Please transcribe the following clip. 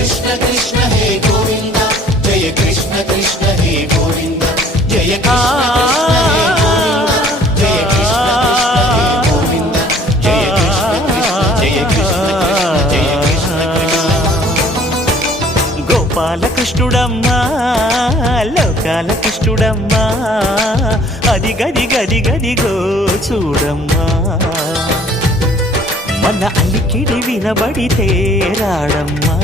కృష్ణ కృష్ణ హే గోవింద జయ కృష్ణ కృష్ణ హే గోవింద జయ కృష్ణ కృష్ణ హే గోవింద జయ కృష్ణ కృష్ణ హే గోవింద జయ కృష్ణ కృష్ణ జయ కృష్ణ కృష్ణ జయ కృష్ణ కృష్ణ. గోపాల కృష్ణుడమ్మా లోకాల కృష్ణుడమ్మా అది గది గది గదిగో చూడమ్మా మన అలికిడి వినబడితే రాడమ్మా